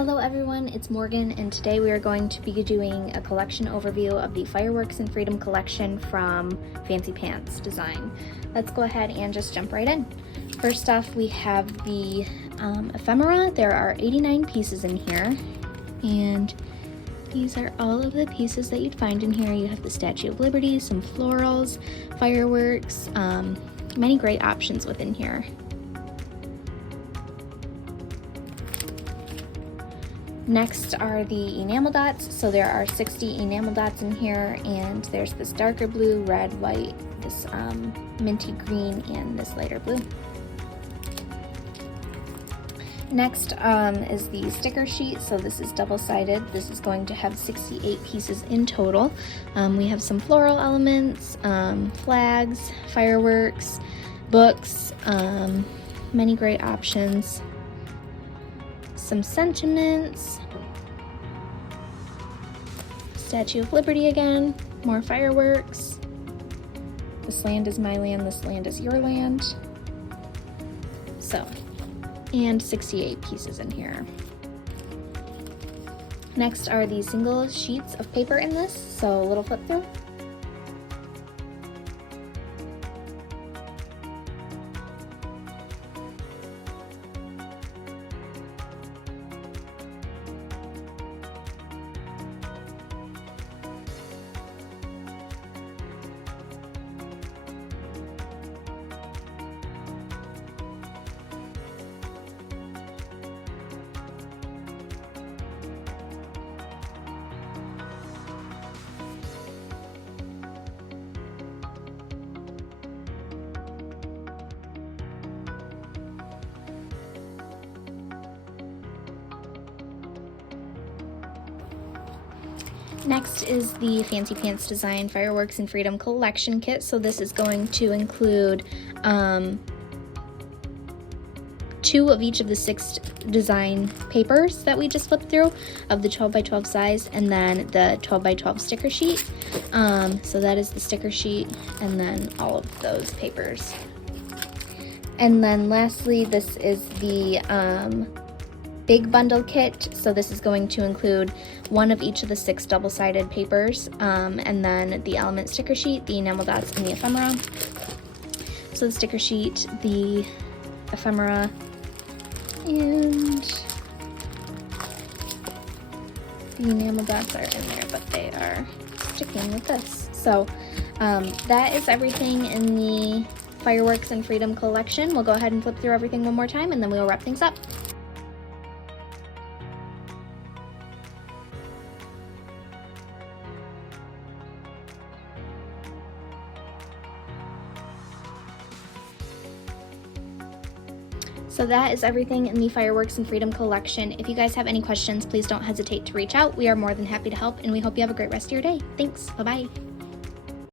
Hello everyone, it's Morgan, and today we are going to be doing a collection overview of the Fireworks and Freedom collection from Fancy Pants Design. Let's go ahead and just jump right in. First off, we have the ephemera. There are 89 pieces in here, and these are all of the pieces that you'd find in here. You have the Statue of Liberty, some florals, fireworks, many great options within here. Next are the enamel dots. So there are 60 enamel dots in here, and there's this darker blue, red, white, this minty green, and this lighter blue. Next is the sticker sheet. So this is double-sided. This is going to have 68 pieces in total. We have some floral elements, flags, fireworks, books, many great options. Some sentiments, Statue of Liberty again, more fireworks, this land is my land, this land is your land. So, and 68 pieces in here. Next are the single sheets of paper in this, so a little flip through. Next is the Fancy Pants Design Fireworks and Freedom Collection Kit. So this is going to include 2 of each of the 6 design papers that we just flipped through of the 12 by 12 size, and then the 12 by 12 sticker sheet. So that is the sticker sheet, and then all of those papers. And then lastly, this is the big bundle kit. So this is going to include 1 of each of the 6 double-sided papers, and then the element sticker sheet, the enamel dots, and the ephemera. So the sticker sheet, the ephemera, and the enamel dots are in there, but they are sticking with this. So that is everything in the Fireworks and Freedom collection. We'll go ahead and flip through everything one more time, and then we will wrap things up. So that is everything in the Fireworks and Freedom collection. If you guys have any questions, please don't hesitate to reach out. We are more than happy to help, and we hope you have a great rest of your day. Thanks. Bye-bye.